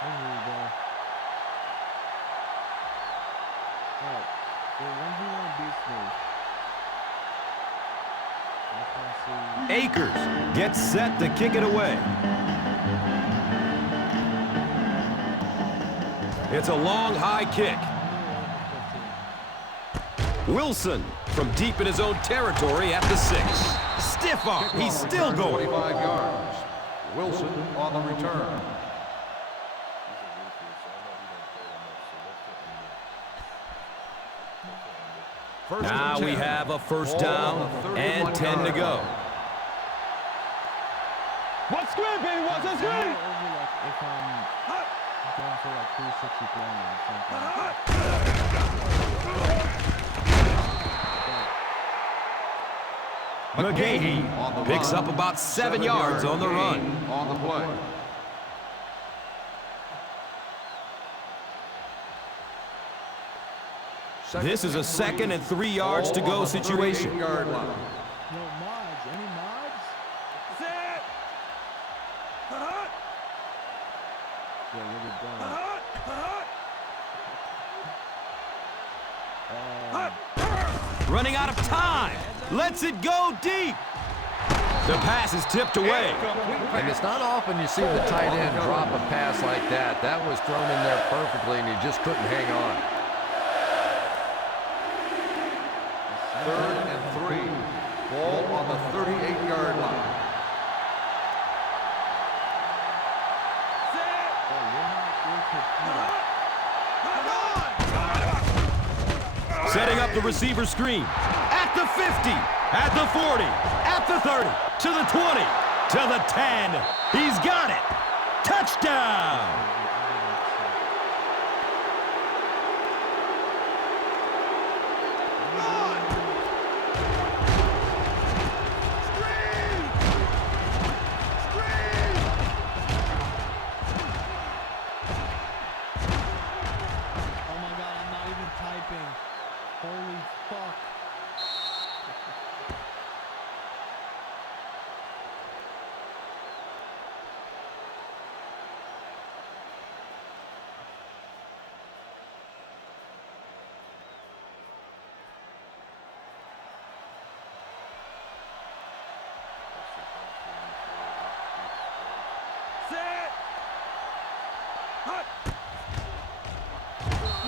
Here we go. Alright. Well, 1v1 beats me. Akers gets set to kick it away. It's a long, high kick. Wilson from deep in his own territory at the 6. Stiff arm. He's still going. 25 yards. Wilson on the return. Now we have a first down and 10 to go. What's screen, baby? What's the screen? If I'm going for like 360 McGahee picks up about 7 yards on the run. On the play. This is a 2nd and 3 yards to go situation. No mods. Any mods? Set. Yeah, look at that. Running out of time. Lets it go deep. The pass is tipped away. And it's not often you see the tight end drop a pass like that. That was thrown in there perfectly, and he just couldn't hang on. 3rd and 3. Ball on the 38-yard line. Setting up the receiver screen. At the 50. At the 40. At the 30. To the 20. To the 10. He's got it. Touchdown. Holy fuck.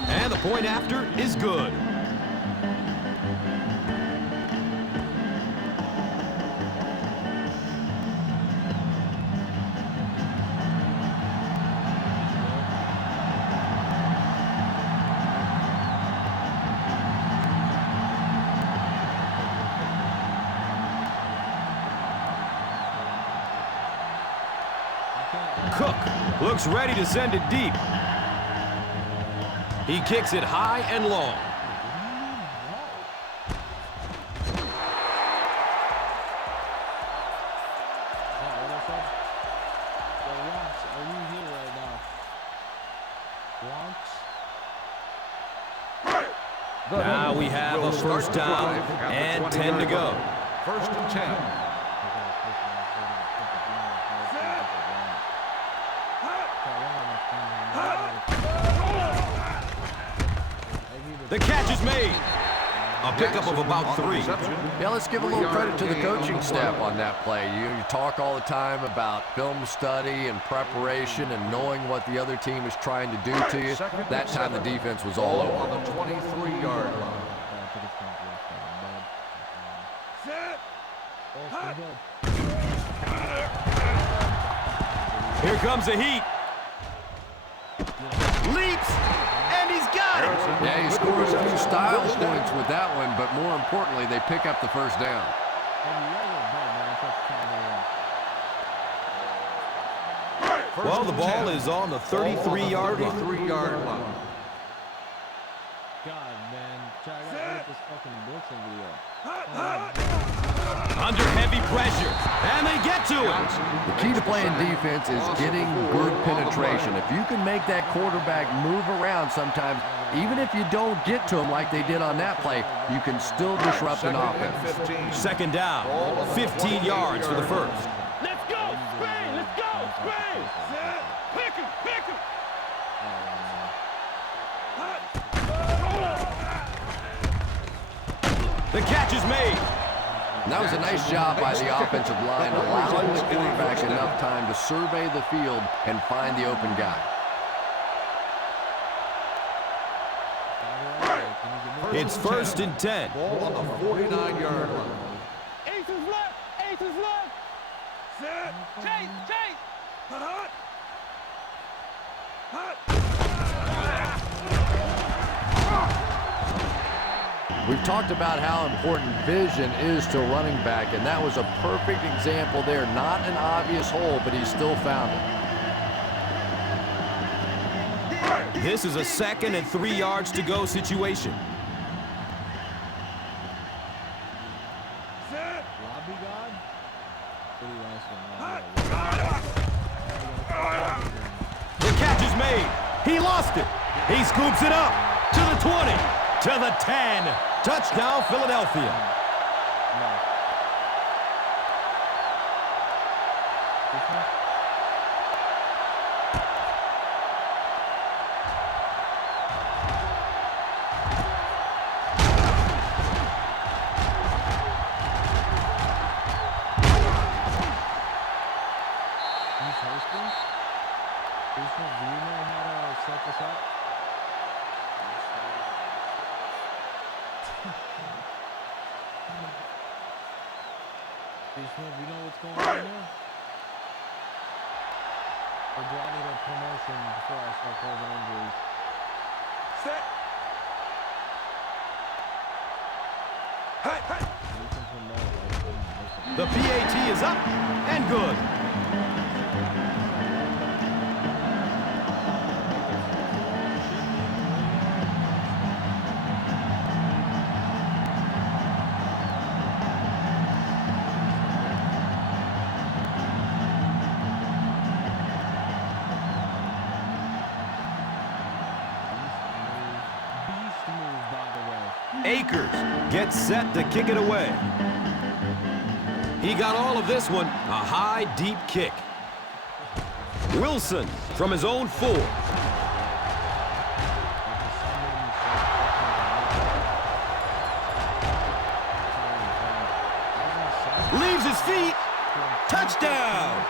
And the point after is good. Cook looks ready to send it deep. He kicks it high and long. Now we have a first down and 10 to go. 1st and 10. The catch is made. A pickup of about 3. Yeah, let's give a little credit to the coaching staff on that play. You talk all the time about film study and preparation and knowing what the other team is trying to do to you. That time the defense was all over. On the 23-yard line. Here comes the heat. Leaps, and he's got it. Yeah, he scores a few style points with that one, but more importantly, they pick up the first down. Well, the ball is on the 33-yard line. 33-yard line. God, man. I gotta this fucking Wilson video. Under heavy pressure, and they get to it. The key to playing defense is getting good penetration. If you can make that quarterback move around sometimes, even if you don't get to him like they did on that play, you can still disrupt an offense. 2nd down, 15 yards for the first. Let's go, Spain! Let's go, Spain! Pick him, pick him! The catch is made. And that was a nice job by the offensive line, allowing the quarterback enough time to survey the field and find the open guy. It's 1st and 10. Ball on the 49-yard line. Ace is left. Ace is left. Set. Chase. Chase. Hot. Hot. We've talked about how important vision is to running back, and that was a perfect example there. Not an obvious hole, but he still found it. This is a 2nd and 3 yards to go situation. Lobby God. The catch is made. He lost it. He scoops it up to the 20, to the 10. Touchdown, Philadelphia. He's hosting. Do you know how to set this up? Do you know what's going on here? Or do I need a promotion before I start causing injuries? Set. You can promote, like, The PAT is up and good. beast move, by the way. Akers gets set to kick it away. He got all of this one, a high, deep kick. Wilson from his own 4. Leaves his feet. Touchdown.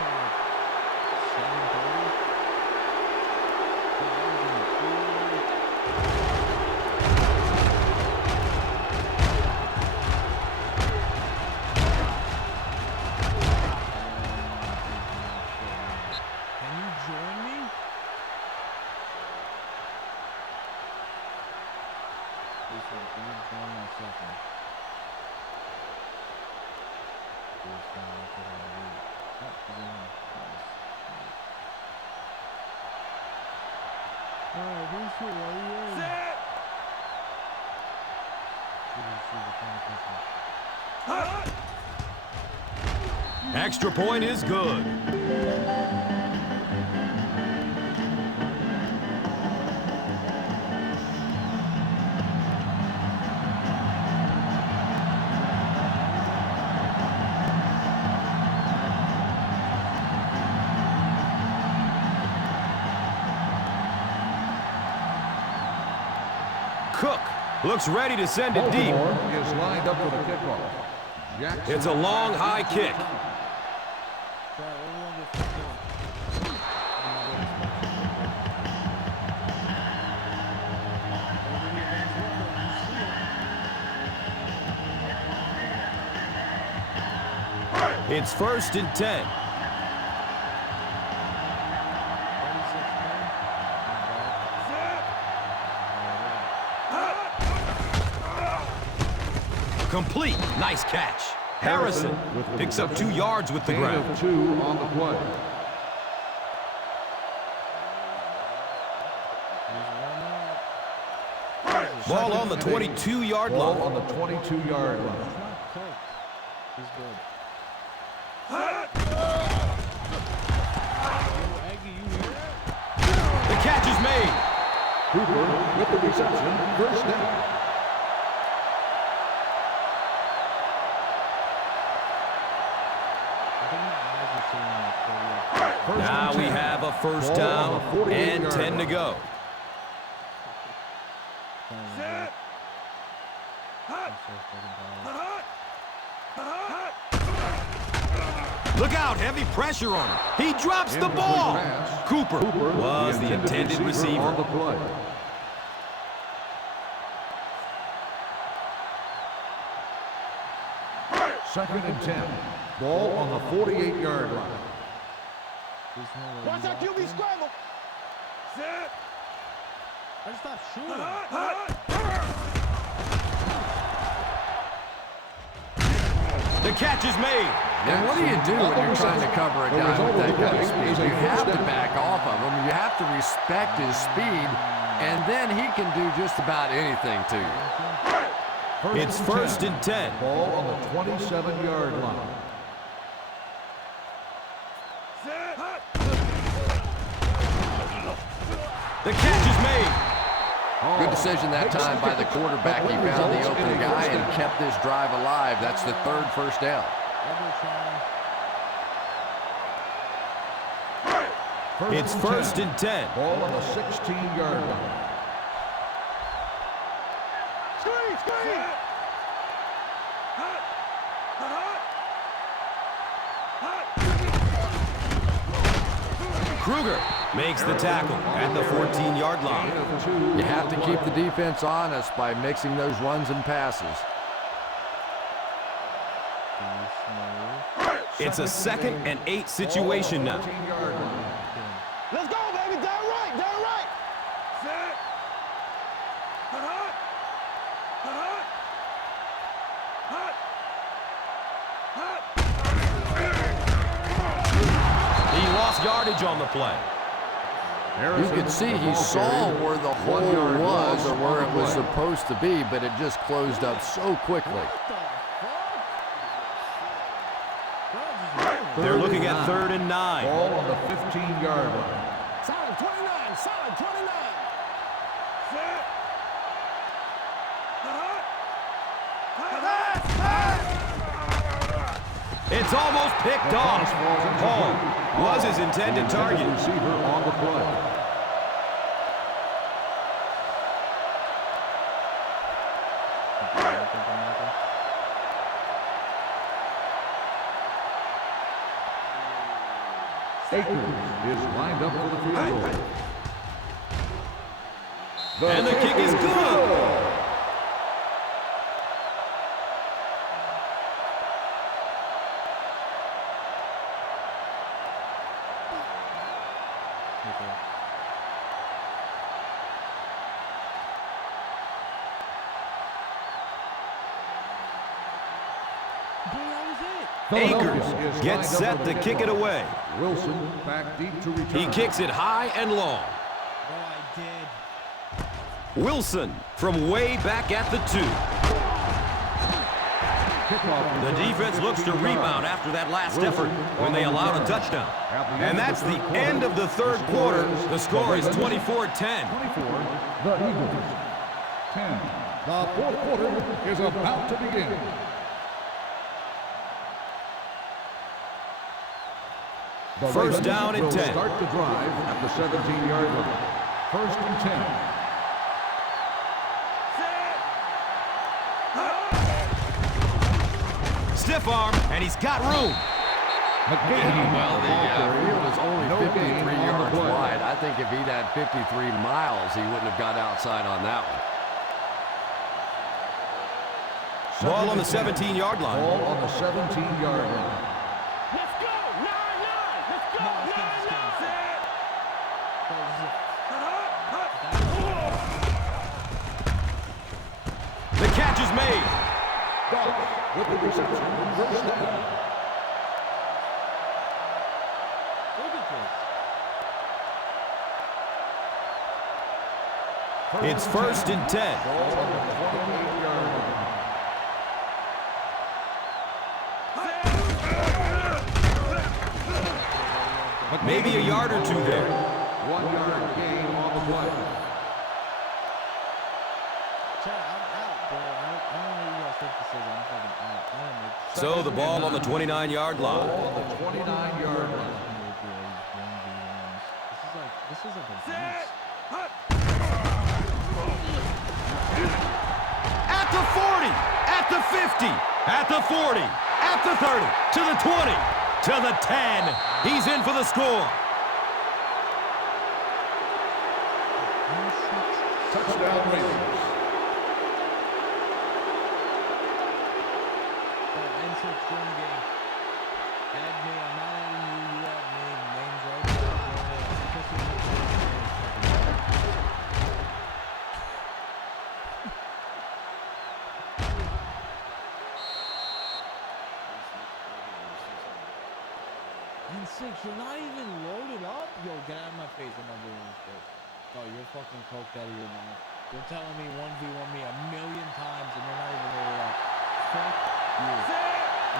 Can you join me? Lisa, can you join my second? Alright, this shit, what are you in? Set! Extra point is good. Cook looks ready to send it deep. Baltimore is lined up for the kickoff. Jackson. It's a long, high kick. It's 1st and 10. Complete. Nice catch. Harrison picks up 2 yards with the Gain ground. of 2 on the play. Ball on the 22-yard Ball line. on the 22-yard line. He's good. The catch is made. Cooper with the reception. First down. Now we have a first down and 10 to go. Look out, heavy pressure on him. He drops the ball. Cooper was the intended receiver. On the play. Second and 10. Ball on the 48-yard line. Watch that QB scramble. Sit. I just stopped shooting. The catch is made. And what do you do when you're trying to cover a guy with that kind of speed? You have to back off of him. You have to respect his speed, and then he can do just about anything to you. It's first and 10. Ball on the 27-yard line. The catch is made. Good decision that time by the quarterback. He found the open guy and kept this drive alive. That's the third first down. It's first and 10. Ball on the 16-yard line. Screen, screen. Kruger makes the tackle at the 14-yard line. You have to keep the defense honest by mixing those runs and passes. It's a 2nd and 8 situation now. Let's go, baby. Down right, down right. Sit. He lost yardage on the play. You could see he saw where the hole was or where it was supposed to be, but it just closed up so quickly. They're looking at 3rd and 9. Ball on the 15-yard line. Solid 29, solid 29. Sit. It's almost picked off. Hall was his intended target. Receiver on the play. Akers is lined up for the field goal. And the kick is good. Akers gets set to kick it away. Wilson back deep to return. He kicks it high and long. Wilson from way back at the 2. The defense looks to rebound after that last effort when they allowed a touchdown. And that's the end of the 3rd quarter. The score is 24-10. 24, the Eagles. 10. The 4th quarter is about to begin. First down and 10. Start the drive at the 17-yard line. First and 10. Stiff arm, and he's got room. Well, the field is only 53 yards wide. I think if he'd had 53 miles, he wouldn't have got outside on that one. Ball on the 17-yard line. Ball on the 17-yard line. Let's go, 9-9. Let's go, 9-9. The catch is made. Goff with the reception. First down. It's first and 10. Ball on the 28-yard line. Maybe a yard or two there. 1-yard gain on the play. So the ball on the 29-yard line. Ball on the 29-yard line. This is like a At the 40, at the 50, at the 40, at the 30, to the 20, to the 10. He's in for the score. Touchdown Ravens. You're not even loaded up? Yo, get out of my face. I'm not doing this shit. Oh, you're fucking coked out of your mind. You're telling me 1v1 me a million times and you're not even loaded up. Fuck you. Oh,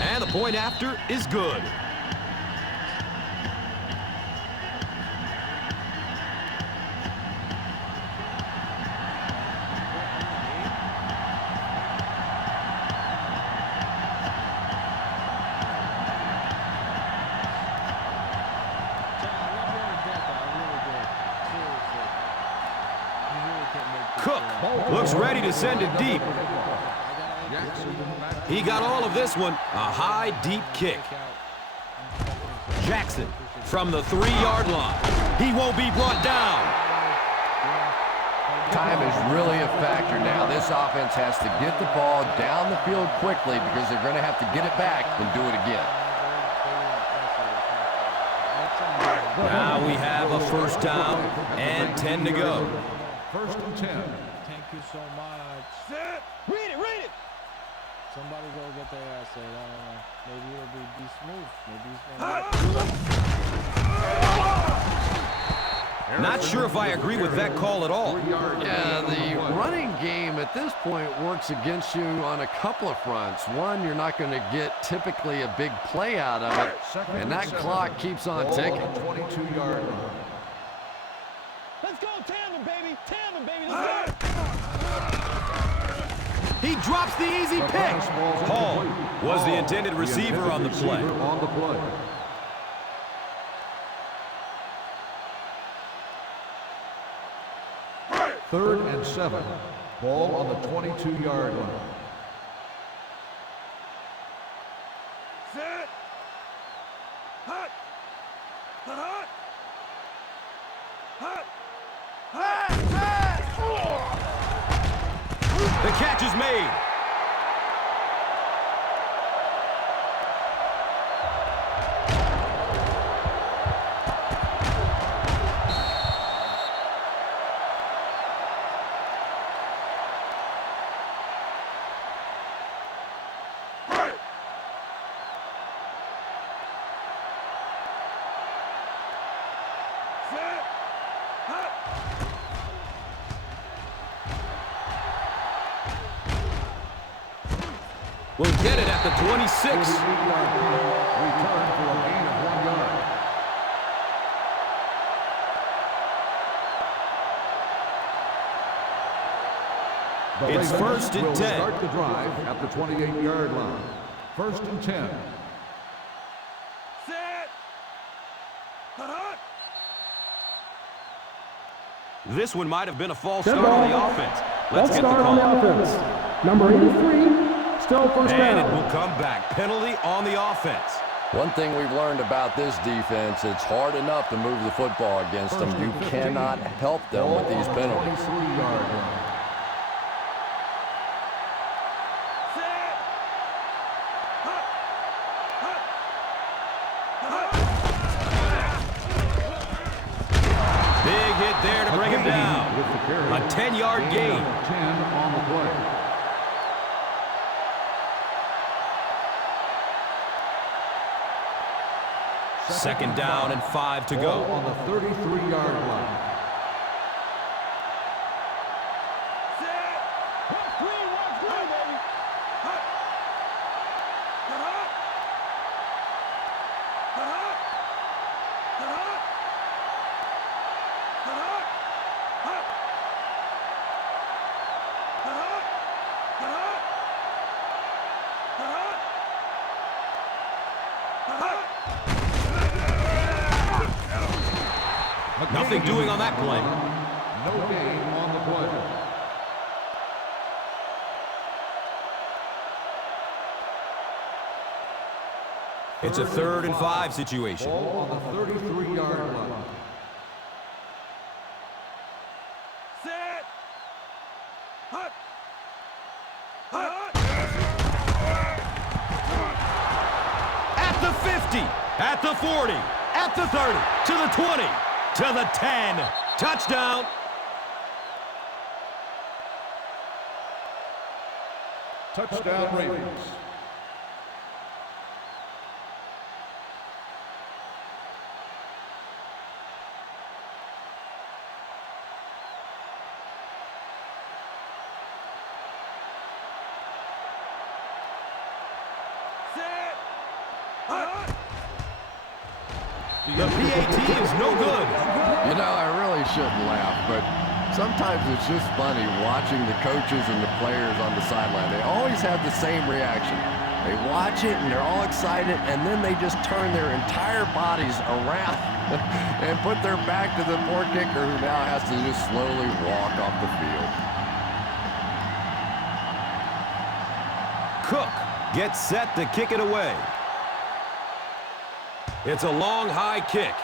man. And the point after is good. Cook looks ready to send it deep. He got all of this one, a high, deep kick. Jackson from the 3-yard line. He won't be brought down. Time is really a factor now. This offense has to get the ball down the field quickly because they're going to have to get it back and do it again. Now we have a first down and 10 to go. First and 10. Thank you so much. Read it. Somebody go get their ass in. I don't know. Maybe it'll be smooth. Maybe it's Not sure if I agree with that call at all. Yeah, the running game at this point works against you on a couple of fronts. One, you're not going to get typically a big play out of it, and that clock keeps on ticking. 22-yard line. Let's go, Tandem, baby. Tandem, baby. Let's go. He drops the easy pick. Hall was the intended receiver on the play. Third and 7. Ball on the 22-yard line. Set. Hot. Hot. Hot. The catch is made. Set. Hot. Will get it at the 26. Return for a gain of 1 yard. It's first and 10. Start the drive at the 28-yard line. First and 10. Set. Hot. This one might have been a false start on the offense. Let's get the start on the call. offense. Number 83, still first And it down. will come back. Penalty on the offense. One thing we've learned about this defense, it's hard enough to move the football against them. You cannot help them with these penalties. 23-yard line. Set. Hot. Hot. Hot. Big hit there to bring him down. With the carry. A 10-yard gain. 10 on the play. Second down and 5 to Ball go. on the 33-yard line. Set. Green, baby. Hot. Hot. Hot. Hot. Hot. Hot. Hot. Hot. Hot. Nothing doing on that play. No gain on the play. It's a 3rd and 5 situation. Ball on the 33-yard line. Set. Hut. Hut. At the 50, at the 40, at the 30, to the 20, to the 10. Touchdown. Touchdown Ravens. Set. Hut. The PAT is no good. You know, I really shouldn't laugh, but sometimes it's just funny watching the coaches and the players on the sideline. They always have the same reaction. They watch it and they're all excited, and then they just turn their entire bodies around and put their back to the poor kicker, who now has to just slowly walk off the field. Cook gets set to kick it away. It's a long, high kick.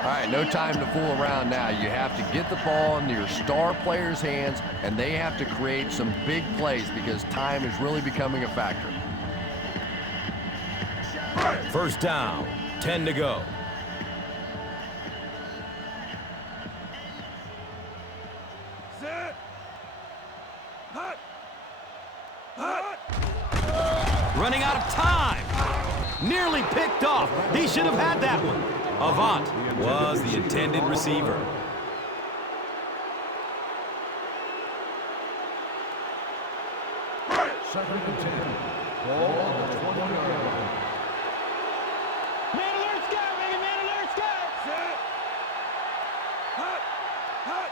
All right, no time to fool around now. You have to get the ball into your star players' hands, and they have to create some big plays because time is really becoming a factor. First down, 10 to go. Set. Hut. Hut. Running out of time. Nearly picked off. He should have had that one. Avant was the intended receiver. Second and 10. Ball on the 20-yard line. Man alert scout, baby. Man alert scout. Set. Hut. Hut.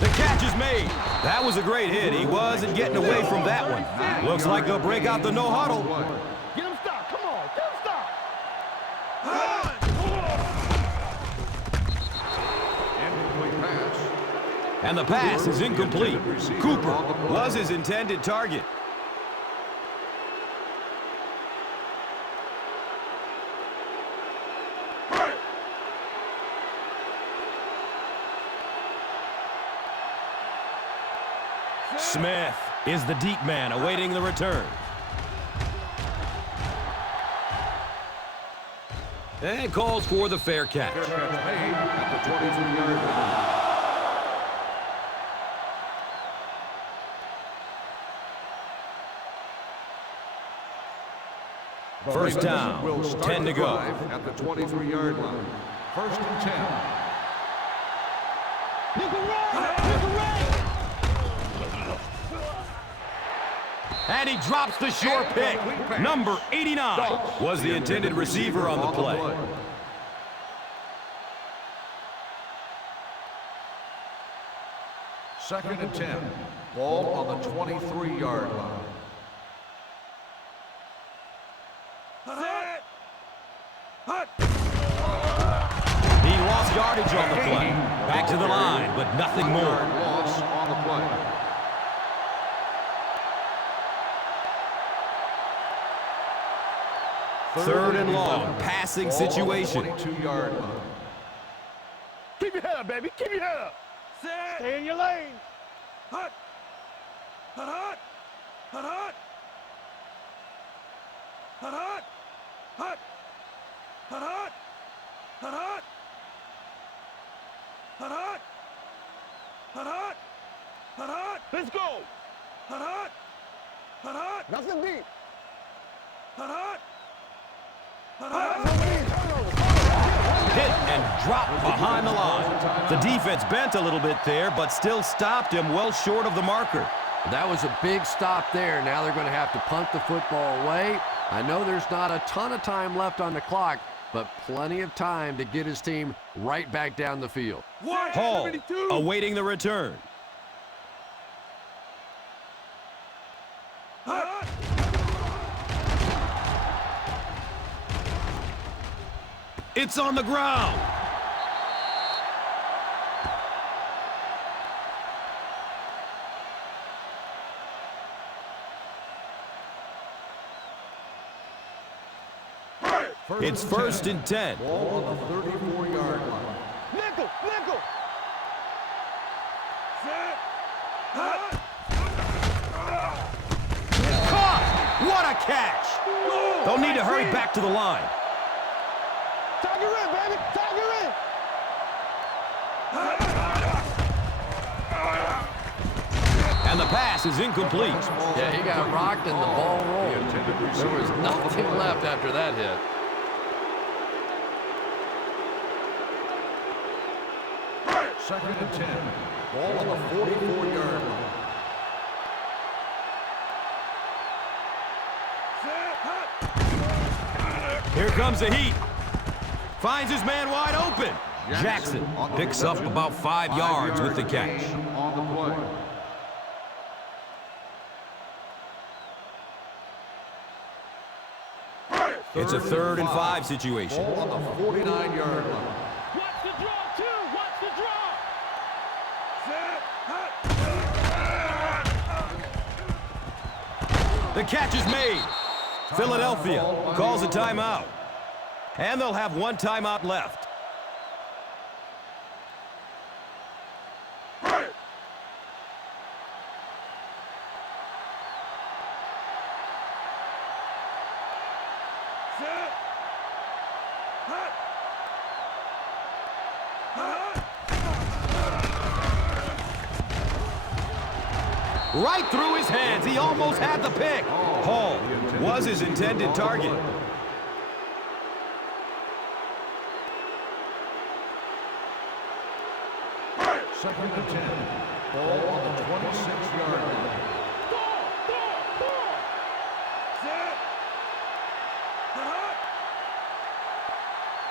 The catch is made. That was a great hit. He wasn't getting away from that one. Looks like they'll break out the no huddle. Get him stopped. Come on. Get him stopped. Incomplete pass. And the pass is incomplete. Cooper was his intended target. Smith is the deep man awaiting the return. And calls for the fair catch. Fair catch made at the 23-yard line. First down, Will start 10 to the go. drive at the 23-yard line. First and 10. You can run. You can run. And he drops the short pick. Number 89 was the intended receiver on the play. Second and 10. Ball on the 23-yard line. Set. Hut. He lost yardage on the play. Back to the line, but nothing more. Loss on the play. Third and long, passing situation. 22-yard line. Keep your head up, baby. Keep your head up. Set. Stay in your lane. Hut. Hut. Hut. Hut. Hut. Hut. Hut. Hut. Hut. Hut. Hut. Hut. Hut. Hut. Hut. Hut. Hut. Hut. Let's go. Hut. Hut. Hut. Hut. Nothing deep. Hut. Hut. Hut. Hut. Hit and dropped behind the line. The defense bent a little bit there, but still stopped him well short of the marker. That was a big stop there. Now they're going to have to punt the football away. I know there's not a ton of time left on the clock, but plenty of time to get his team right back down the field. Hall awaiting the return. Hut. It's on the ground. It's 1st and 10. Ball on the 34-yard line. Nickel, nickel. Set. Hut. Caught! What a catch! They'll need to hurry back to the line. Tiger in, baby. Tiger in. And the pass is incomplete. Yeah, he got rocked and the ball rolled. There was nothing left after that hit. Second and 10. Ball on the 44-yard line. Set. Hut. Here comes the heat. Finds his man wide open. Jackson picks up about 5 yards with the catch. On the play. It's a 3rd and 5 situation. Ball on the 49-yard line. Watch the draw, too. Watch the draw. Set. Hut. The catch is made. Philadelphia calls a timeout. And they'll have 1 timeout left. Set. Hut. Hut. Right through his hands. He almost had the pick. Hall was his intended target. Second and 10. Ball on the 26-yard line. Set. Hut.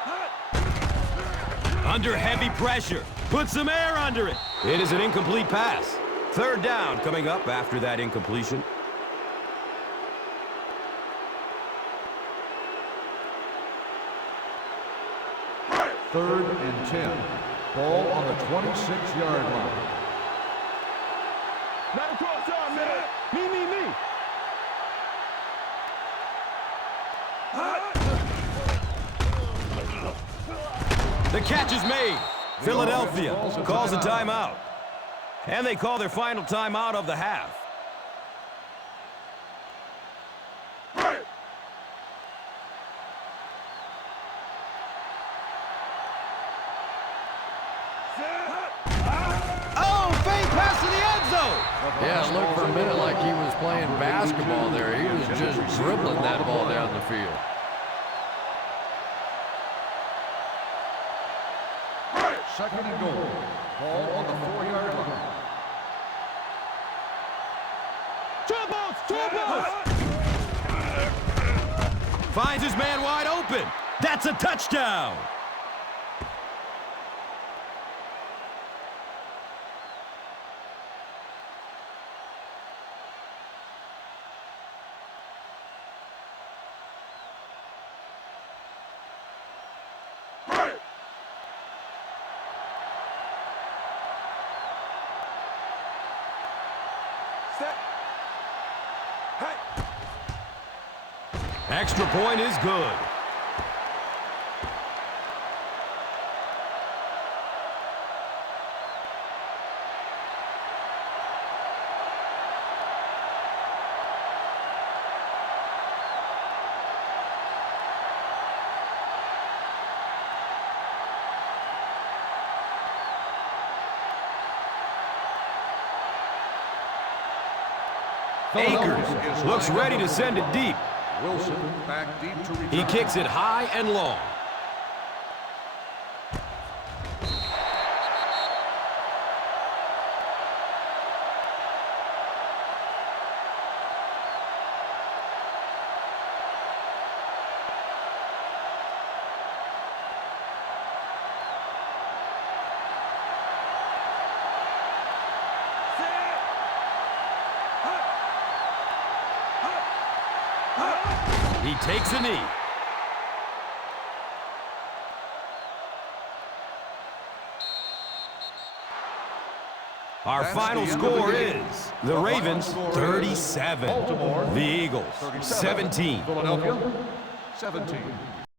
Hut. Under heavy pressure. Put some air under it. It is an incomplete pass. 3rd down coming up after that incompletion. Third and 10. Ball on the 26-yard line. Not across arm, man. Me. The catch is made. Philadelphia calls a timeout. And they call their final timeout of the half. Oh, fake pass to the end zone. Yeah, it looked for a minute like he was playing basketball there. He was just dribbling that ball down the field. Second and goal. Ball on the 4-yard line. Two balls. Finds his man wide open. That's a touchdown. Set. Hey. Extra point is good. Akers looks ready to send it deep. Wilson back deep to return. He kicks it high and long. He takes a knee. Our final score is the Ravens 37, Baltimore, the Eagles 17. Philadelphia 17.